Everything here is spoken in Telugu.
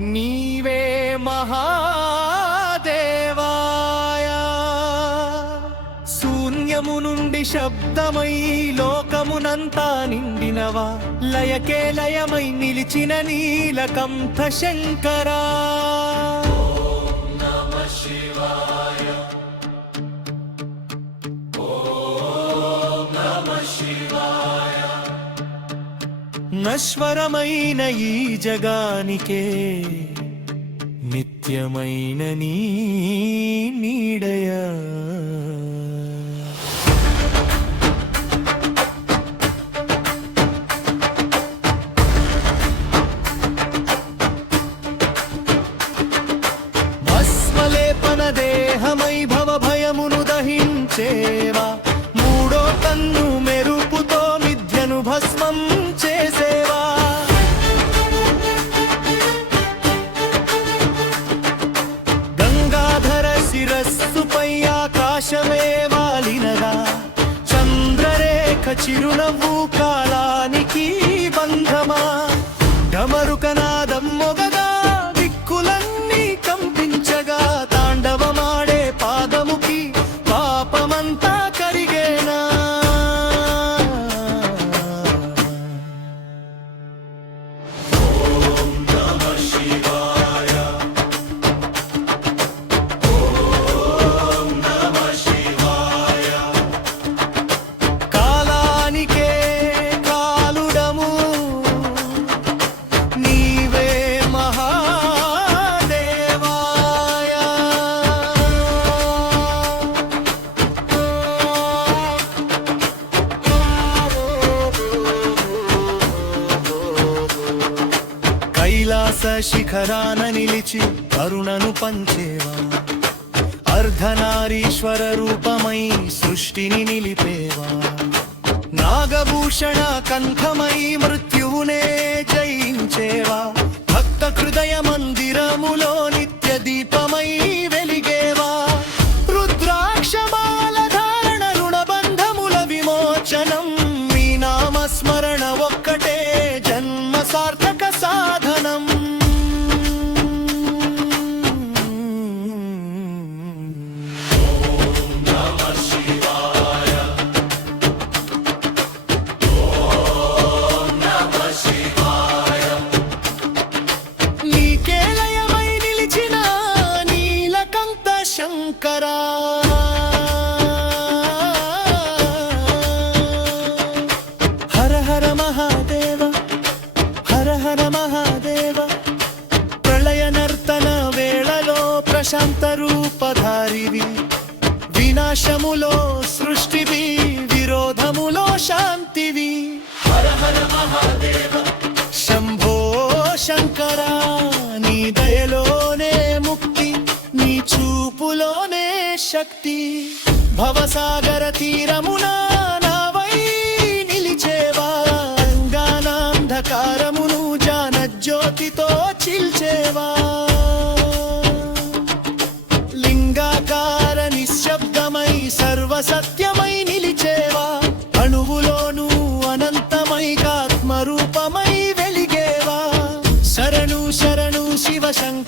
నీవే మహాదేవాయ. శూన్యము నుండి శబ్దమై లోకమునంతా నిండినవా? లయకే లయమై నిలిచిన నీలకంఠ శంకరా శివా నశ్వరమైన ఈ జగానికే నిత్యమైన నీ నీడయా. భస్మలేపన దేహమై భవ భయమును ఆకాశమే వాలినదా? చంద్రరేఖ చిరునవ్వు కాలా కైలాస శిఖరాన నిలిచి కరుణను పంచేవా. అర్ధనారీశ్వర రూపమై సృష్టిని నిలిపేవా. నాగభూషణ కంఠమై మృత్యువునే జయించేవా. భక్త హృదయ మందిరములో నిత్య దీపమై వెలిగేవా. రుద్రాక్షమాల ధారణ రుణబంధముల విమోచనం మీ నామస్మరణ శంకరా. హర హర మహాదేవ హర హర మహాదేవ. ప్రళయ నర్తన వేళలో ప్రశాంత రూపధారివి. వినాశములో సృష్టివి విరోధములో శాంతివి. హర హర మహాదేవ శంభో శంకరా. భవసాగర తీరమున నావై నిలిచేవా అంగానాంధకారమును జానజ్యోతితో చిల్చేవా? లింగాకార నిశ్శబ్దమై సర్వసత్యమై నిలిచేవా? అణువులోనూ అనంతమై కాత్మరూపమై వెలిగేవా? శరణు శరణు శివ శంకర